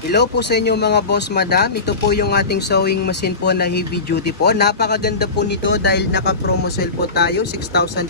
Hello po sa inyo mga boss madam. Ito po yung ating sewing machine po na heavy duty po. Napakaganda po nito dahil naka-promo sale po tayo, 6,500.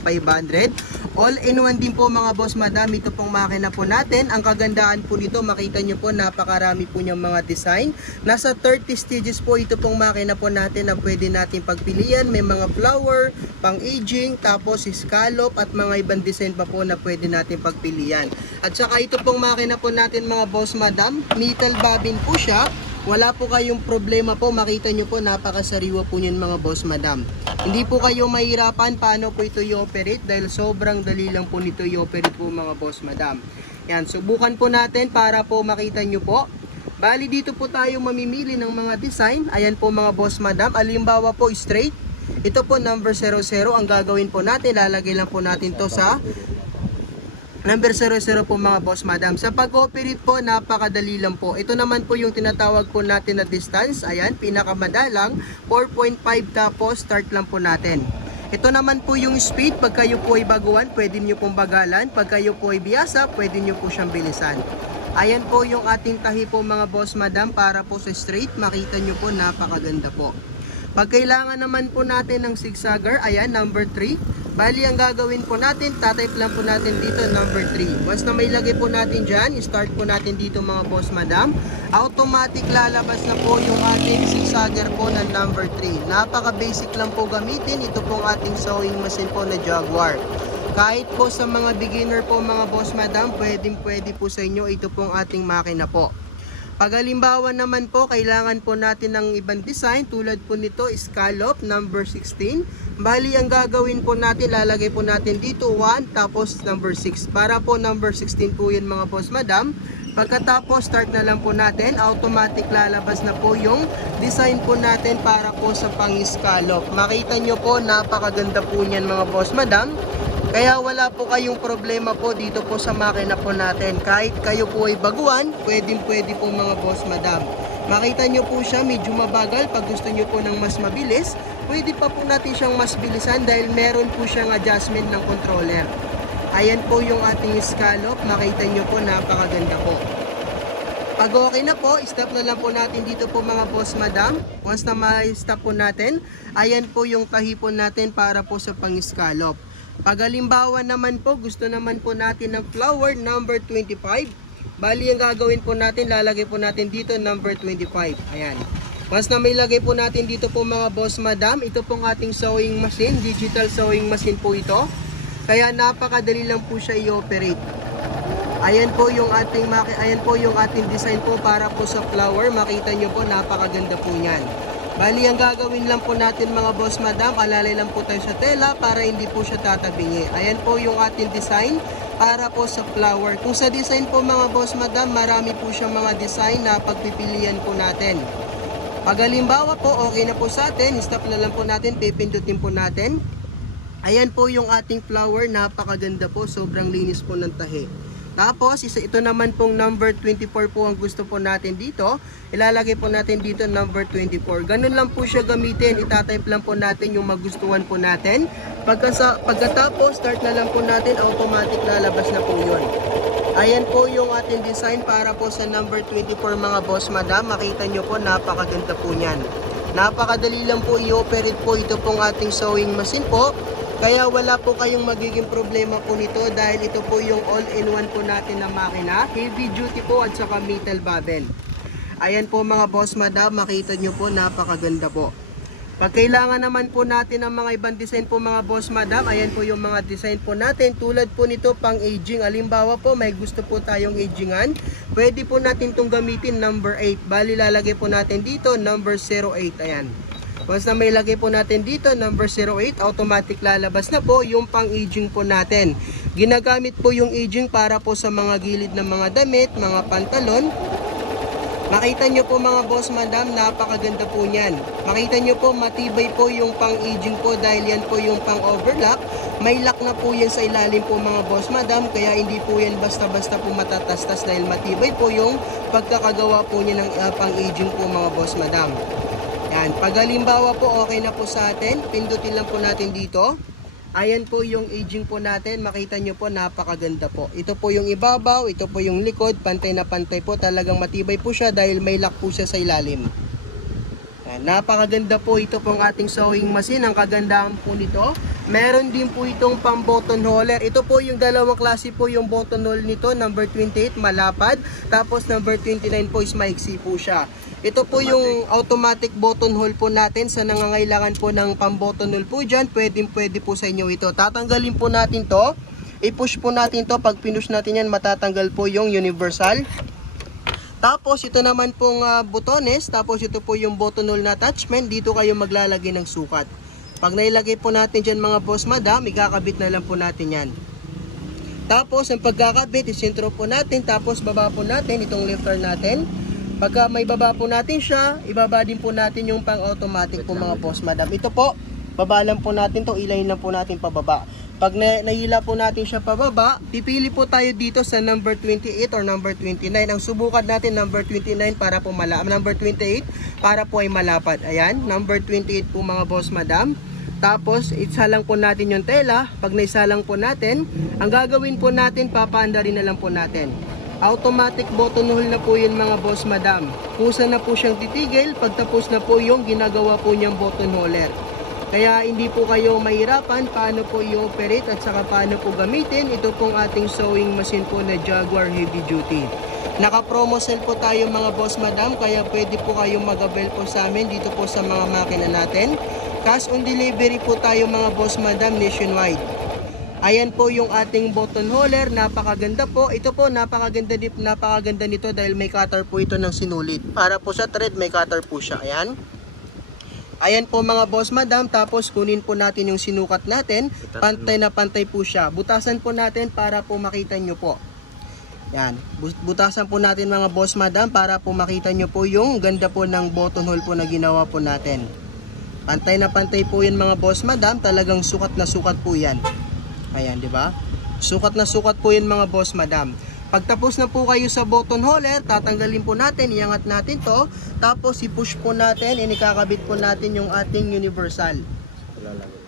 All in one din po mga boss madam. Ito pong makina po natin. Ang kagandahan po nito, makita nyo po napakarami po niyang mga design. Nasa 30 stages po ito pong makina po natin na pwede natin pagpilian. May mga flower, pang aging, tapos scallop at mga ibang design pa po na pwede natin pagpilian. At saka ito pong makina po natin mga boss madam, metal babin po siya. Wala po kayong problema po, makita nyo po napakasariwa po niyan mga boss madam. Hindi po kayo mahirapan paano po ito i-operate dahil sobrang dali lang po nito i-operate po mga boss madam. Yan, subukan po natin para po makita nyo po. Bali dito po tayo mamimili ng mga design. Ayan po mga boss madam, alimbawa po straight. Ito po number 00, ang gagawin po natin, lalagay lang po natin to sa number 00 po mga boss madam. Sa pag-operate po, napakadali lang po. Ito naman po yung tinatawag po natin na distance. Ayan, pinakamadalang 4.5 tapos start lang po natin. Ito naman po yung speed. Pag kayo po ay baguhan, pwede nyo pong bagalan. Pag kayo po ay biyasa, pwede nyo po siyang bilisan. Ayan po yung ating tahi po mga boss madam para po sa straight. Makita nyo po napakaganda po. Pag kailangan naman po natin ng zigzagger, ayan number 3. Bali ang gagawin po natin, tatype lang po natin dito number 3. Once na may lagay po natin dyan, start po natin dito mga boss madam. Automatic lalabas na po yung ating zigzagger po ng number 3. Napaka basic lang po gamitin. Ito pong ating sewing machine po na Jaguar. Kahit po sa mga beginner po mga boss madam, pwede po sa inyo ito pong ating makina po. Pag halimbawa naman po, kailangan po natin ng ibang design, tulad po nito, scallop, number 16. Bali, ang gagawin po natin, lalagay po natin dito 1, tapos number 6. Para po number 16 po yun mga boss madam. Pagkatapos, start na lang po natin, automatic lalabas na po yung design po natin para po sa pang-scallop. Makita nyo po, napakaganda po niyan mga boss madam. Kaya wala po kayong problema po dito po sa makina po natin. Kahit kayo po ay baguhan, pwede po mga boss madam. Makita nyo po siya medyo mabagal. Pag gusto nyo po ng mas mabilis, pwede pa po natin siyang mas bilisan dahil meron po siyang adjustment ng controller. Ayan po yung ating scallop. Makita nyo po napakaganda po. Pag okay na po, stop na lang po natin dito po mga boss madam. Once na ma-stop po natin, ayan po yung tahi po natin para po sa pang-scallop. Pag halimbawa naman po, gusto naman po natin ng flower number 25. Bali, ang gagawin po natin, lalagay po natin dito number 25. Ayan. Once na may lagay po natin dito po mga boss madam, ito pong ating sewing machine, digital sewing machine po ito. Kaya napakadali lang po siya i-operate. Ayan po yung ating design po para po sa flower. Makita nyo po, napakaganda po niyan. Bali, ang gagawin lang po natin mga boss madam, alalay lang po tayo sa tela para hindi po siya tatabingi. Ayan po yung ating design para po sa flower. Kung sa design po mga boss madam, marami po siyang mga design na pagpipilian po natin. Pag halimbawa po, okay na po sa atin, stop na lang po natin, pipindutin po natin. Ayan po yung ating flower, napakaganda po, sobrang linis po ng tahi. Tapos, ito naman pong number 24 po ang gusto po natin dito. Ilalagay po natin dito number 24. Ganun lang po siya gamitin. Itatype lang po natin yung magustuhan po natin. Pagkatapos, start na lang po natin, automatic lalabas na po yun. Ayan po yung ating design para po sa number 24 mga boss madam. Makita nyo po, napakaganda po niyan. Napakadali lang po i-operate po ito pong ating sewing machine po. Kaya wala po kayong magiging problema po nito dahil ito po yung all-in-one po natin na makina. Heavy duty po at saka metal babel. Ayan po mga boss madam, makita nyo po, napakaganda po. Pag kailangan naman po natin ng mga ibang design po mga boss madam, ayan po yung mga design po natin. Tulad po nito pang aging. Halimbawa po may gusto po tayong agingan. Pwede po natin itong gamitin number 8. Bali lalagay po natin dito number 08. Ayan. Once na may lagay po natin dito, number 08, automatic lalabas na po yung pang-aging po natin. Ginagamit po yung aging para po sa mga gilid ng mga damit, mga pantalon. Makita nyo po mga boss madam, napakaganda po niyan. Makita nyo po, matibay po yung pang-aging po dahil yan po yung pang-overlock. May lock na po yan sa ilalim po mga boss madam, kaya hindi po yan basta-basta po matatastas dahil matibay po yung pagkakagawa po niya ng pang-aging po mga boss madam. Yan, pag halimbawa po okay na po sa atin, pindutin lang po natin dito. Ayan po yung aging po natin. Makita nyo po, napakaganda po. Ito po yung ibabaw, ito po yung likod. Pantay na pantay po. Talagang matibay po siya dahil may lock po siya sa ilalim. Ayan, napakaganda po ito pong ating sewing machine. Ang kagandahan po nito, meron din po itong pang button holer. Ito po yung dalawang klase po yung button hole nito. Number 28 malapad. Tapos number 29 po is maiksi po siya. Ito po yung automatic button hole po natin. Sa nangangailangan po ng pang button hole po dyan, pwede po sa inyo ito. Tatanggalin po natin to. I-push po natin to. Pag pinush natin yan, matatanggal po yung universal. Tapos ito naman pong butones. Tapos ito po yung button hole na attachment. Dito kayo maglalagay ng sukat. Pag nailagay po natin dyan mga boss madam, ikakabit na lang po natin yan. Tapos ang pagkakabit, isintro po natin. Tapos baba po natin itong lifter natin. Pagka may baba po natin siya, ibaba din po natin yung pang-automatic po mga boss madam. Ito po, baba lang po natin to, ilayin lang po natin pababa. Pag nahila po natin siya pababa, pipili po tayo dito sa number 28 or number 29. Ang subukan natin number 29 para po number 28 para po ay malapad. Ayan, number 28 po mga boss madam. Tapos, isalang po natin yung tela. Pag naisalang po natin, ang gagawin po natin, papaanda rin na lang po natin. Automatic button hole na po yun mga boss madam. Kusa na po siyang titigil pagtapos na po yung ginagawa po niyang button holer. Kaya hindi po kayo mahirapan paano po i-operate at saka paano po gamitin ito pong ating sewing machine po na Jaguar Heavy Duty. Naka-promo sale po tayo mga boss madam, kaya pwede po kayong mag-avail po sa amin dito po sa mga makina natin. Cash on delivery po tayo mga boss madam nationwide. Ayan po yung ating button holer, napakaganda po. Ito po napakaganda nito dahil may cutter po ito ng sinulid. Para po sa thread may cutter po siya. Ayan. Ayan po mga boss madam, tapos kunin po natin yung sinukat natin. Pantay na pantay po siya. Butasan po natin para po makita nyo po. Yan. Butasan po natin mga boss madam para po makita nyo po yung ganda po ng button hole po na ginawa po natin. Pantay na pantay po yan mga boss madam, talagang sukat na sukat po yan. Ayan, di ba? Sukat na sukat po yan mga boss madam. Pagtapos na po kayo sa button holer, tatanggalin po natin, iangat natin to, tapos i-push po natin, inikakabit po natin yung ating universal.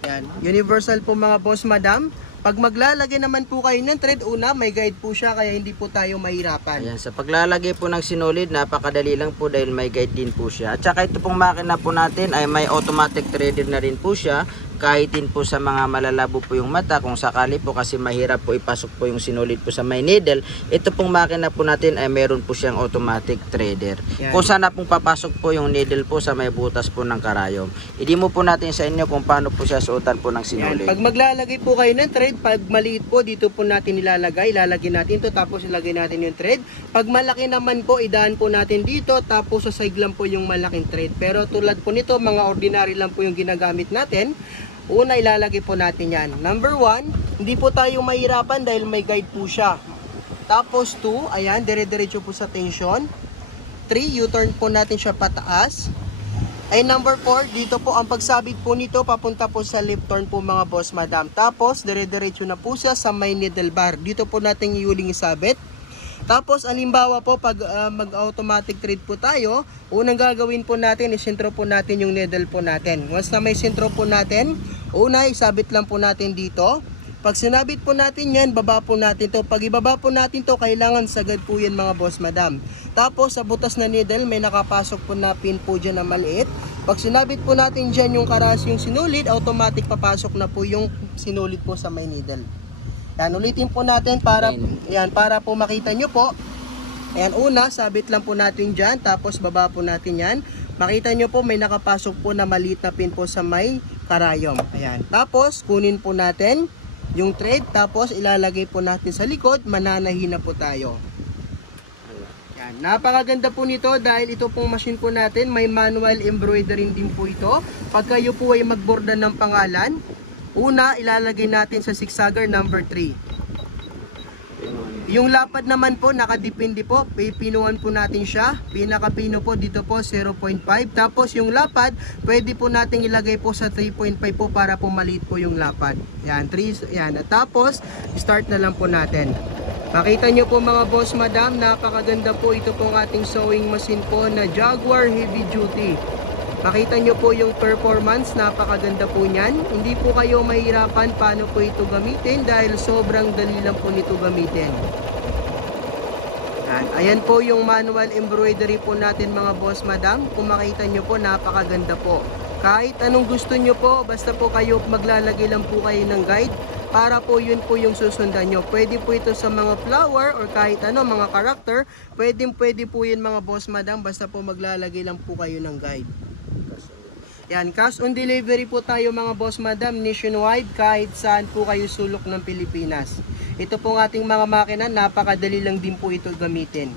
Yan, universal po mga boss madam. Pag maglalagay naman po kayo ng thread, una may guide po siya kaya hindi po tayo mahirapan. Ayan, sa paglalagay po ng sinulid, napakadali lang po dahil may guide din po siya. At saka ito pong makina po natin ay may automatic threader na rin po siya. Kahit din po sa mga malalabo po yung mata, kung sakali po kasi mahirap po ipasok po yung sinulid po sa may needle, ito pong makina po natin ay meron po siyang automatic threader. Yan. Kung sana pong papasok po yung needle po sa may butas po ng karayom. I-demo po natin sa inyo kung paano po siya suotan po ng sinulid. Yan. Pag maglalagay po kayo ng thread, pag maliit po, dito po natin ilalagay natin to, tapos ilagay natin yung thread. Pag malaki naman po, idaan po natin dito, tapos sasayg lang po yung malaking thread. Pero tulad po nito, mga ordinary lang po yung ginagamit natin. Una, ilalagay po natin yan. Number 1, hindi po tayo mahirapan dahil may guide po siya. Tapos 2, ayan, dire-diretso po sa tension. 3, U-turn po natin siya pataas. Ay number 4, dito po ang pagsabit po nito papunta po sa left turn po mga boss madam. Tapos dire-diretso na po siya sa may needle bar. Dito po natin iuling isabit. Tapos alimbawa po pag mag-automatic thread po tayo, unang gagawin po natin, isentro po natin yung needle po natin. Once na may sentro po natin, una isabit lang po natin dito. Pag sinabit po natin yan, baba po natin to. Pag ibaba po natin to, kailangan sagad po yan mga boss madam. Tapos sa butas na needle, may nakapasok po na pin po dyan na maliit. Pag sinabit po natin dyan yung karas yung sinulid, automatic papasok na po yung sinulid po sa may needle. Yan, ulitin po natin para po makita nyo po. Ayan, una, sabit lang po natin dyan, tapos baba po natin yan. Makita nyo po, may nakapasok po na maliit na pin po sa may karayom. Ayan, tapos kunin po natin yung thread, tapos ilalagay po natin sa likod, mananahi na po tayo. Yan, napakaganda po nito dahil ito pong machine po natin, may manual embroidery din po ito. Pag kayo po ay magborda ng pangalan, una, ilalagay natin sa zigzagger number 3. Yung lapad naman po, nakadepende po. Pinuan po natin siya. Pinakapino po dito po 0.5. Tapos yung lapad, pwede po natin ilagay po sa 3.5 po para po maliit po yung lapad. Yan, 3, yan. At tapos, start na lang po natin. Makita nyo po mga boss madam, napakaganda po ito pong ating sewing machine po na Jaguar Heavy Duty. Makita nyo po yung performance, napakaganda po niyan. Hindi po kayo mahirapan paano po ito gamitin dahil sobrang dali lang po nito gamitin. Ayan po yung manual embroidery po natin mga boss madam. Kung makita nyo po, napakaganda po. Kahit anong gusto nyo po, basta po kayo maglalagay lang po kayo ng guide para po yun po yung susundan nyo. Pwede po ito sa mga flower or kahit ano, mga karakter. Pwede po yun mga boss madam, basta po maglalagay lang po kayo ng guide. Yan, cash on delivery po tayo mga boss madam, nationwide, kahit saan po kayo sulok ng Pilipinas. Ito pong ating mga makina, napakadali lang din po ito gamitin.